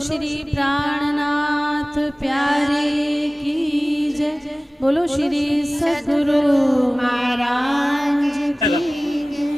श्री प्राणनाथ प्यारे की जय। बोलो श्री सद्गुरु महाराज की जय।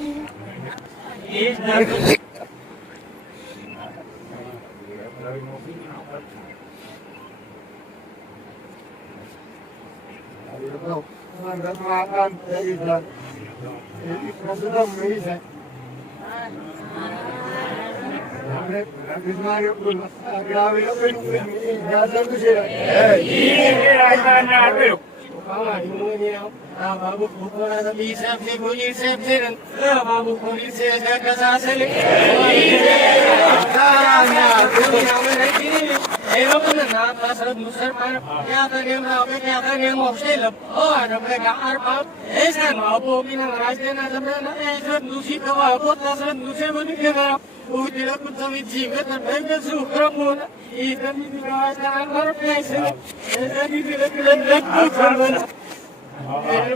बाबू बाबू पुलिस मुसलमान क्या करें क्या करें मुश्किल और अपने कार पाप ऐसा बाबू बिना रास्ते ना जमना ऐसा दूसरी दवा को तसर दूसरे बन के करो वो तेरा कुछ भी जीवित है सुखर मोना इधर भी विकास का हर पैसे ऐसा भी तेरे लग बना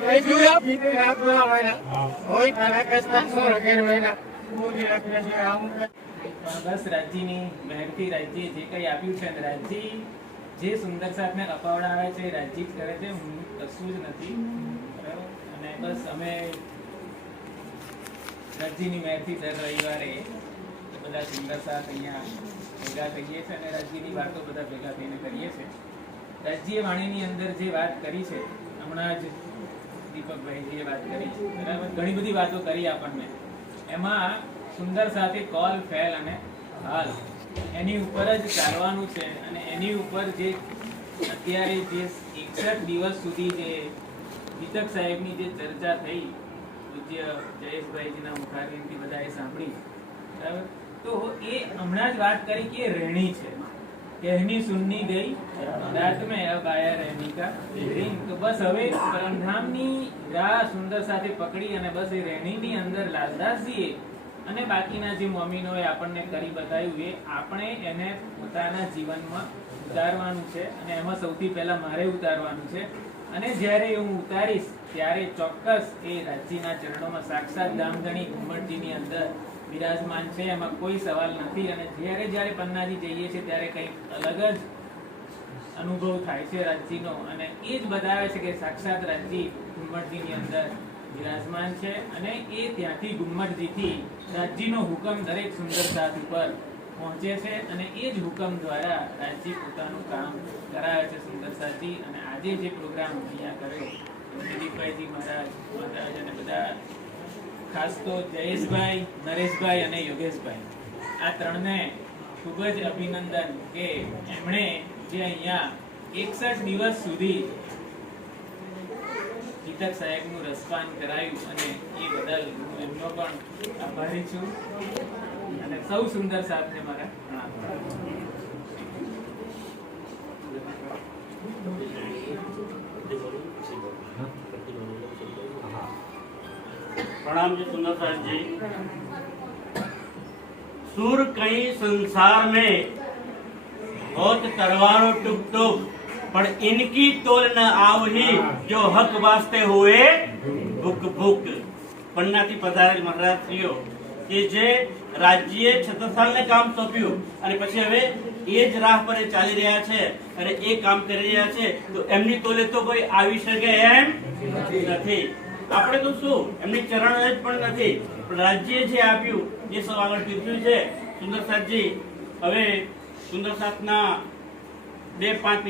भाई जो आप भी आप ना आना कोई तरह का स्पॉन्सर रखे रहना वो तेरा कैसे आऊं बस રાજ્યની મહેરથી રાજ્ય જે કંઈ આપ્યું છે રાજ્ય જે સુંદર સાથને અપાવડાવે છે રાજ્ય જ કરે છે હું કશું જ નથી બરાબર અને બસ અમે રાજ્યની મહેરથી દર રવિવારે બધા સુંદર સાથ અહીંયા ભેગા થઈએ છીએ અને રાજ્યની વાતો બધા ભેગા થઈને કરીએ છીએ રાજ્ય વાણીની અંદર જે વાત કરી છે હમણાં જ દીપકભાઈજીએ વાત કરી બરાબર ઘણી બધી વાતો કરી આપણને એમાં સુંદર સાથે કોલ ફેલ અને હાલ એની ઉપર જ ચાલવાનું છે અને એની ઉપર જે અત્યારે જે 61 દિવસ સુધી જે દીપક સાહેબની જે ચર્ચા થઈ પૂજ્ય જયેશભાઈજીના મુખારબિંદથી બધાએ સાંભળી બરાબર તો એ હમણાં જ વાત કરી કે રહેણી છે कहनी सुननी गई रात में अब आया रहनी का दिन तो बस હવે પરમધામની રાહ સુંદર સાથે પકડી અને બસ એ રહેણીની અંદર લાલદાસજીએ અને બાકીના જે મમ્મીનોએ આપણને કરી બતાવ્યું એ આપણે એને પોતાના જીવનમાં ઉતારવાનું છે અને એમાં સૌથી પહેલા મારે ઉતારવાનું છે અને જ્યારે હું ઉતારીશ ત્યારે ચોક્કસ એ રાજ્યના ચરણોમાં સાક્ષાત દામગણી ઘુમટજીની અંદર વિરાજમાન છે એમાં કોઈ સવાલ નથી અને જ્યારે જ્યારે પન્નાજી જઈએ છીએ ત્યારે કંઈક અલગ જ અનુભવ થાય છે રાજ્યનો અને એ જ બતાવે છે કે સાક્ષાત રાજ્ય ઘુમટજીની અંદર વિરાજમાન છે અને એ ત્યાંથી ઘુમટજીથી રાજ્યનો હુકમ દરેક સુંદર સાથ ઉપર પહોંચે છે અને એ જ હુકમ દ્વારા રાજ્ય પોતાનું કામ કરાવે છે સુંદર સાથી અને આજે જે પ્રોગ્રામ અહીંયા કર્યો દિલીપભાઈજી મહારાજ અને બધા ખાસ તો જયેશભાઈ નરેશભાઈ અને યોગેશભાઈ આ ત્રણને ખૂબ જ અભિનંદન કે એમણે જે અહીંયા 61 દિવસ સુધી દીપક સાહેબનું રસપાન કરાયું અને એ બદલ હું એમનો પણ આભારી છું અને સૌ સુંદર સાહેબને મારા प्रणाम जी सुंदर साहब जी। सुर कई संसार में बहुत तरवारों टुक टुक पर इनकी तोल न आवही जो हक वास्ते हुए भूक भूक पन्नाથી પધારેલ મહારાજશ્રીઓ કે જે રાજ્યે છત્રસાલને કામ સોંપ્યું અને પછી હવે એ જ રાહ પર ચાલી રહ્યા છે અને એ કામ કરી રહ્યા છે તો એમની તોલે તો કોઈ આવી શકે એમ નથી આપણે તો શું એમની ચરણ જ પણ નથી પણ રાજ્ય જે આપ્યું જે સૌ આગળ કીધું છે સુંદર સાથજી હવે સુંદર સાથના 2-5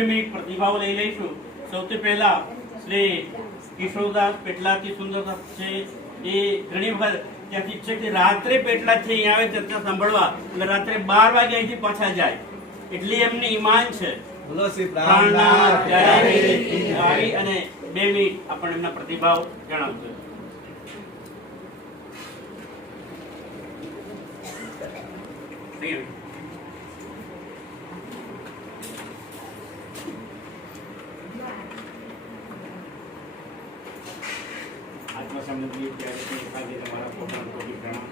મિનિટ પ્રતિભાવ લઈ લઈશું સૌથી પહેલા શ્રી કિશોરદાસ પેટલાથી સુંદર સાથ છે એ ઘણી વખત ત્યાંથી છે કે રાત્રે પેટલાથી અહીં આવે ચર્ચા સાંભળવા એટલે રાત્રે 12 વાગે અહીંથી પાછા જાય એટલી એમની ઈમાન છે બોલો શ્રી પ્રાણનાથ જય અને 2 મિનિટ આપણે એમના પ્રતિભાવ જણાવજો આત્મસંબંધી ત્યારે સાથે તમારા પોતાના કોટી પ્રણામ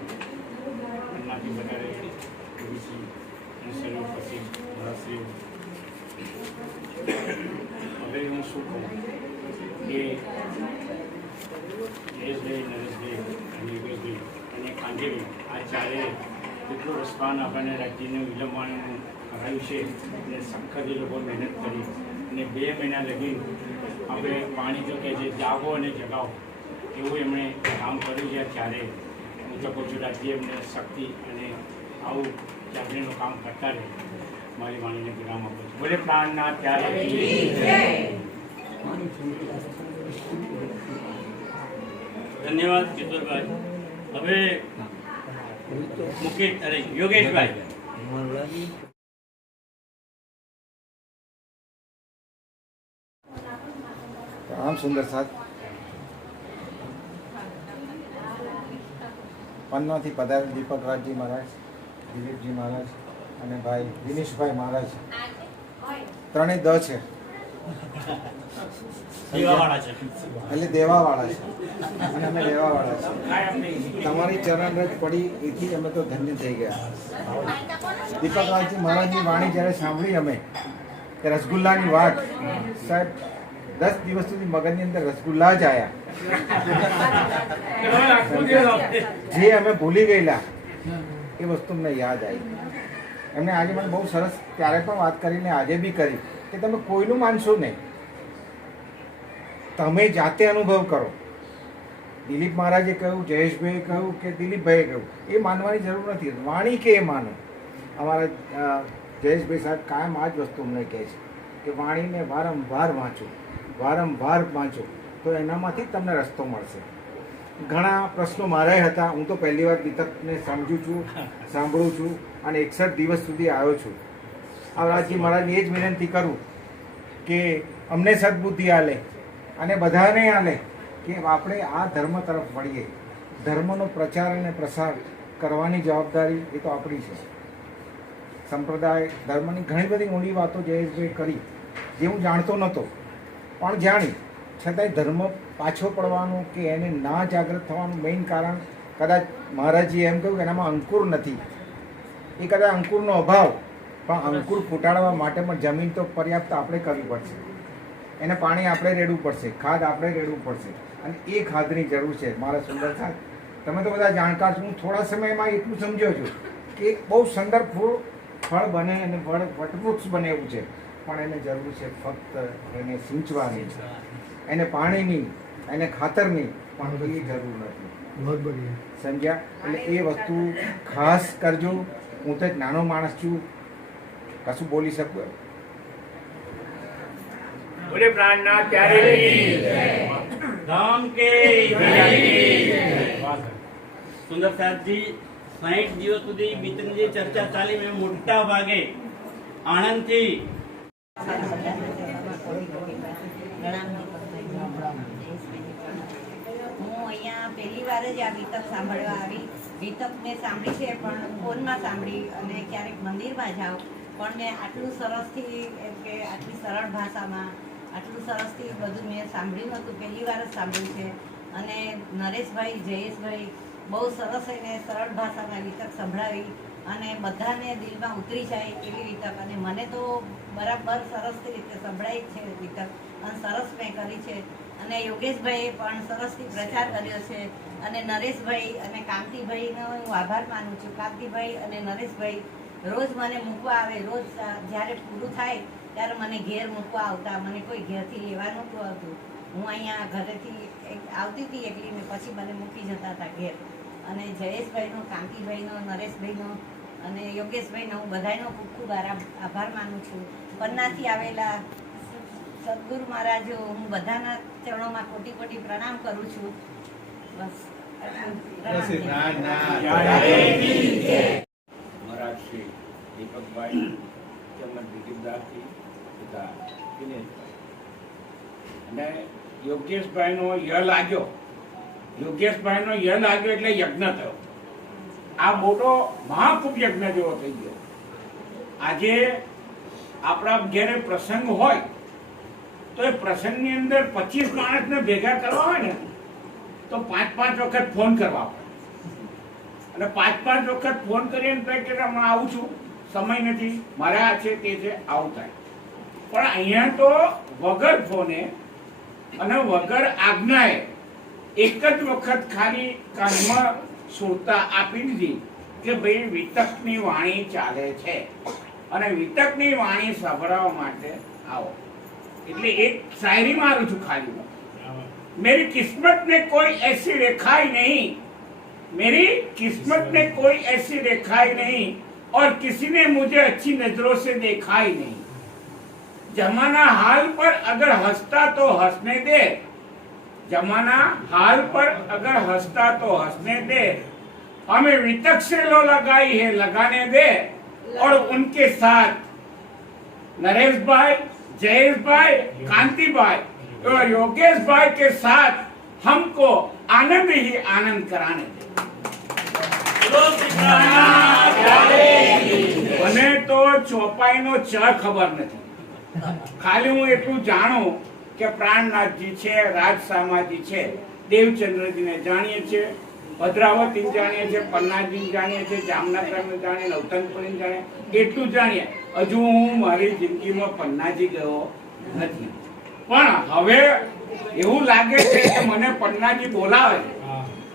એમનાથી વધારે ઋષિ અને સર્વપતિ મહાશ્રીઓ હવે હું શું કહું કે જયેશભાઈ નરેશભાઈ અને યોગેશભાઈ અને કાંજેભાઈ આ ચારે કેટલું રસપાન આપણને રાજ્યને વિલંબવાનું ભરાયું છે અને સખત એ લોકો મહેનત કરી અને 2 મહિના લગી આપણે પાણી તો કહે છે જાગો અને જગાવો એવું એમણે કામ કર્યું છે. ત્યારે હું તો કહું છું રાજ્ય એમને શક્તિ અને આવું જાગરીનું કામ કરતા રહે. મારી વાણીને વિરામ આપું છું. બોલે પ્રાણનાથ ત્યારે ધન્યવાદ કિશોરભાઈ. હવે યોગેશભાઈ. પ્રણામ સુંદર સાથ. પન્નાથી પધારેલ દીપક રાજજી મહારાજ, દિલીપજી મહારાજ અને ભાઈ દિનેશભાઈ મહારાજ, ત્રણેય દ છે એટલે દેવાવાળા છે અને અમે લેવાવાળા છે. તમારી ચરણ રજ પડી એથી અમે તો ધન્ય થઈ ગયા. દીપક રાજજી મહારાજની વાણી જ્યારે સાંભળી અમે કે રસગુલ્લાની વાત, સાહેબ 10 દિવસ સુધી મગજની અંદર રસગુલ્લા જ આવ્યા. જે અમે ભૂલી ગયેલા એ વસ્તુ અમને યાદ આવી. એમને આજે મને બહુ સરસ ત્યારે પણ વાત કરીને આજે બી કરી કે તમે કોઈનું માનશો નહીં, તમે જાતે અનુભવ કરો. દિલીપ મહારાજે કહ્યું, જયેશભાઈએ કહ્યું કે દિલીપભાઈએ કહ્યું, એ માનવાની જરૂર નથી. વાણી કે એ માનો. અમારા જયેશભાઈ સાહેબ કાયમ આ જ વસ્તુ અમને કહે છે કે વાણીને વારંવાર વાંચો, વારંવાર વાંચો તો એનામાંથી જ તમને રસ્તો મળશે. ઘણા પ્રશ્નો મારા હતા. હું તો પહેલી વાર દીપકને સમજું છું, સાંભળું છું અને 61 દિવસ સુધી આવ્યો છું. આ રાજજી મહારાજને એ જ વિનંતી કરું કે અમને સદબુદ્ધિ આલે અને બધાને આલે કે આપણે આ ધર્મ તરફ વળીએ. ધર્મનો પ્રચાર અને પ્રસાર કરવાની જવાબદારી એ તો આપણી છે. સંપ્રદાય ધર્મની ઘણી બધી ઊંડી વાતો જયેશભાઈ કરી જે હું જાણતો નહોતો પણ જાણી. છતાંય ધર્મ પાછો પડવાનું કે એને ના જાગૃત થવાનું મેઇન કારણ કદાચ મહારાજજીએ એમ કહ્યું કે એનામાં અંકુર નથી. એ કદાચ અંકુરનો અભાવ, પણ અંકુર ફૂટાડવા માટે પણ જમીન તો પર્યાપ્ત આપણે કરવી પડશે. એને પાણી આપણે રેડવું પડશે, ખાદ આપણે રેડવું પડશે અને એ ખાદની જરૂર છે. મારા સુંદર સાહેબ, તમે તો બધા જાણકાર છો. હું થોડા સમયમાં એટલું સમજ્યો છું કે બહુ સુંદર ફળ બને અને વટવૃક્ષ બને એવું છે, પણ એને જરૂર છે ફક્ત એને સિંચવાની, એને પાણીની, એને ખાતરની, પણ એ જરૂર નથી. સમજ્યા? એટલે એ વસ્તુ ખાસ કરજો. હું તો એક નાનો માણસ છું, કશું બોલી શકું. બોલે પ્રાણનાથ ત્યારે ધામ કે સુંદર સાહેબજી 60 દિવસ સુધી મિત્રની જે ચર્ચા ચાલી મેં મોટા ભાગે આણંદથી હું અહીંયા પહેલી વાર જ આ વિતક સાંભળવા આવી. વિતક મેં સાંભળી છે પણ ફોનમાં સાંભળી અને ક્યારેક મંદિરમાં જાઉં, પણ મેં આટલું સરસથી એમ કે આટલી સરળ ભાષામાં આટલું સરસથી બધું મેં સાંભળ્યું નહોતું. પહેલી વાર જ સાંભળ્યું છે. અને નરેશભાઈ, જયેશભાઈ બહુ સરસ એને સરળ ભાષામાં વિતક સંભળાવી અને બધાને દિલમાં ઉતરી જાય એવી વિતક. અને મને તો બરાબર સરસ રીતે સંભળાય છે વિતક અને સરસ મેં કરી છે. અને યોગેશભાઈએ પણ સરસથી પ્રચાર કર્યો છે. અને નરેશભાઈ અને કાંતિભાઈનો હું આભાર માનું છું. કાંતિભાઈ અને નરેશભાઈ રોજ મને મૂકવા આવે. રોજ જ્યારે પૂરું થાય ત્યારે મને ઘેર મૂકવા આવતા. મને કોઈ ઘેરથી લેવા નહોતું આવતું. હું અહીંયા ઘરેથી આવતી હતી એકલી ને પછી મને મૂકી જતા હતા ઘેર. અને જયેશભાઈનો, કાંતિભાઈનો, નરેશભાઈનો અને યોગેશભાઈનો હું બધાનો ખૂબ ખૂબ આભાર માનું છું. પન્નાથી આવેલા સદગુરુ મહારાજો, હું બધાના ચરણોમાં કોટી કોટી પ્રણામ કરું છું. બસ મહારાજ શ્રી દીપકભાઈ તેમજ દિલીપદાસજી તથા દિનેશભાઈ અને યોગેશભાઈનો ય લાગ્યો એટલે યજ્ઞ થયો. આ મોટો મહાકુંભ યજ્ઞ જેવો થઈ ગયો. આજે આપણા ઘેરે પ્રસંગ હોય તો એ પ્રસંગની અંદર 25 માણસને ભેગા કરવા હોય ને તો 5-5 વખત ફોન કરવા પડે. અને 5-5 વખત ફોન કરીને તો કે હમણાં આવું છું, સમય નથી, મારે આ છે તે છે, આવું થાય. પણ અહીંયા તો વગર ફોને અને વગર આજ્ઞાએ એક જ વખત ખાલી કાનમાં સુરતા આપી દીધી કે ભાઈ વિતકની વાણી ચાલે છે. અને વિતકની વાણી સાંભળવા માટે આવો. એટલે એક શાયરી મારું છું ખાલી, मेरी किस्मत में कोई ऐसी रेखाई नहीं, मेरी किस्मत में कोई ऐसी रेखाई नहीं, और किसी ने मुझे अच्छी नजरों से देखा ही नहीं. जमाना हाल पर अगर हंसता तो हंसने दे, जमाना हाल पर अगर हंसता तो हंसने दे, हमें वितक से लो लगाई है लगाने दे. और उनके साथ नरेश भाई, जयेश भाई, कांति भाई और योगेश भाई के साथ हमको आनंद ही आनंद कराने दे. મને તો ચોપાઈનો ચ ખબર નથી, ખાલી હું એટલું જાણું કે પ્રાણનાથજી છે, રાજસામાજી છે, દેવચંદ્રજીને જાણીએ છીએ, ભદ્રાવતીને જાણીએ છીએ, પન્નાજીને જાણીએ છીએ, જામનગરને જાણીએ, નવતનપુરીને જાણીએ, એટલું જાણીએ. હજુ હું મારી જિંદગીમાં પન્નાજી ગયો નથી, પણ હવે એવું લાગે છે કે મને પન્નાજી બોલાવે.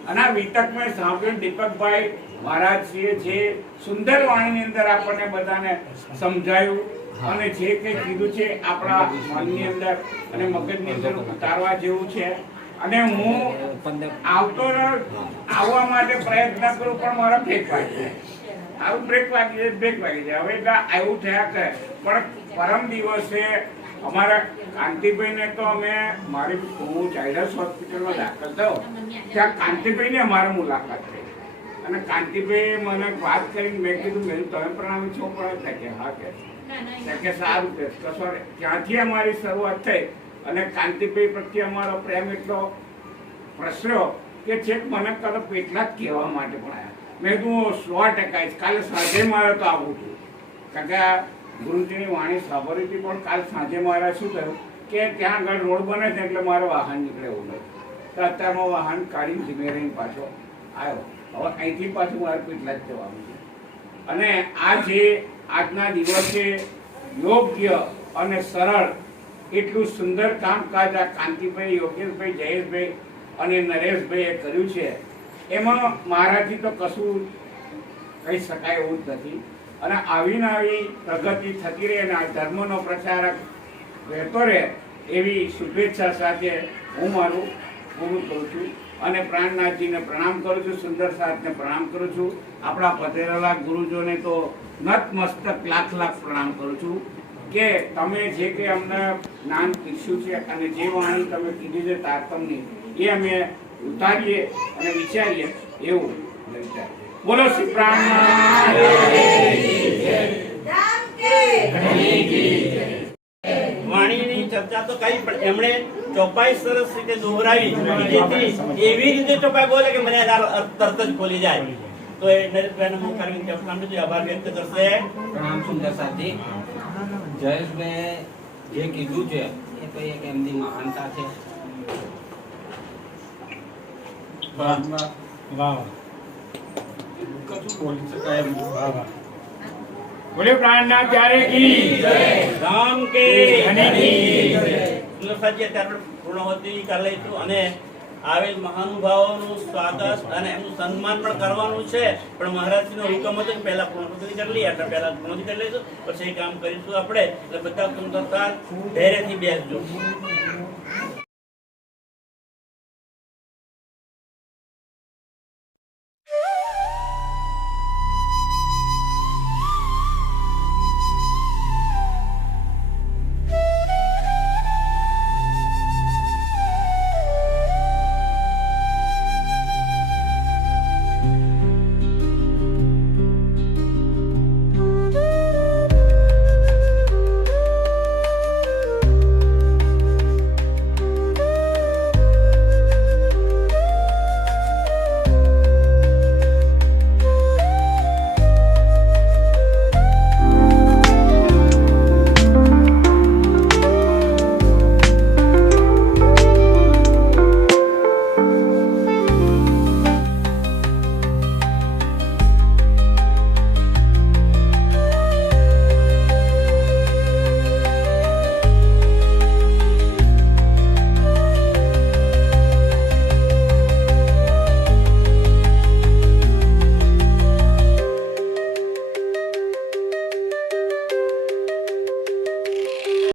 અને આ વિતક મેં સાંભળ્યું દીપકભાઈ મહારાજશ્રીએ જે સુંદર વાણીની અંદર આપણને બધાને સમજાયું અને જે કંઈ કીધું છે આપણા મનની અંદર અને મગજની અંદર ઉતારવા જેવું છે. અને હું આવવા માટે પ્રયત્ન કરું પણ મારા બ્રેક વાગી જાય, આવું બ્રેક વાગી જાય. હવે એવું થયા કરે. પણ પરમ દિવસે અમારા કાંતિભાઈને તો અમે હું ચાઇલ્ડ્સ હોસ્પિટલમાં દાખલ થયો, ત્યાં કાંતિભાઈને અમારી મુલાકાત થઈ અને કાંતિભાઈ મને વાત કરીને મેં કીધું તમે પ્રણામી છો? પણ કે હા કે સારું કે કશો. ત્યાંથી અમારી શરૂઆત થઈ અને કાંતિભાઈ પ્રત્યે અમારો પ્રેમ એટલો પ્રસર્યો કે છેક મને કદાચ એટલા જ કહેવા માટે પણ આવ્યા. મેં કીધું 100% કાલે સાંજે મારે તો આવવું હતું, કારણ કે ગુરુજીની વાણી સાંભળી હતી. પણ કાલ સાંજે મારે શું થયું કે ત્યાં આગળ રોડ બને છે એટલે મારે વાહન નીકળે એવું નથી, તો અત્યારમાં વાહન કાઢીને ધીમે રહીને પાછો આવ્યો. હવે અહીંથી પાછું મારે કેટલા જ જવાનું છે. અને આ જે આજના દિવસે યોગ્ય અને સરળ એટલું સુંદર કામકાજ આ કાંતિભાઈ, યોગેશભાઈ, જયેશભાઈ અને નરેશભાઈએ કર્યું છે, એમાં મારાથી તો કશું કહી શકાય એવું જ નથી. અને આવીને આવી પ્રગતિ થતી રહે અને આ ધર્મનો પ્રચારક રહેતો રહે એવી શુભેચ્છા સાથે હું મારું પૂરું કરું છું અને પ્રાણનાથજીને પ્રણામ કરું છું, સુંદર સાથને પ્રણામ કરું છું, આપણા પધરેલા ગુરુજોને તો નતમસ્તક લાખ પ્રણામ કરું છું કે તમે જે કંઈ અમને જ્ઞાન પીરસ્યું છે અને જે વાણી તમે કીધી છે તારતમની, એ અમે ઉતારીએ અને વિચારીએ એવું વિચારીએ. બોલો શ્રી પ્રાણનાથ. વાણીની ચર્ચા તો કરી પણ એમણે ચોપાઈ સરસ રીતે દોહરાવી, જેથી એવી રીતે ચોપાઈ બોલે કે મને તરત જ ખોલી જાય. તો એ નરેશભાઈને હું કરીને આભાર વ્યક્ત કરશે. પ્રણામ સુંદર સાથી. જયેશભાઈ જે કીધું છે એ તો એક એમની મહાનતા છે. બોલે પ્રાણનાથ ત્યારે કી રામ કે પૂર્ણવતી કરી લઈશું અને આવેલ મહાનુભાવોનું સ્વાગત અને એમનું સન્માન પણ કરવાનું છે. પણ મહારાજજીનો હુકમ હતો કે પહેલા પૂર્ણવતી કરી લઈએ, એટલે પહેલા પૂર્ણવતી કરી લઈશું, પછી કામ કરીશું આપણે. એટલે બધા ધૈર્યથી બેસજો.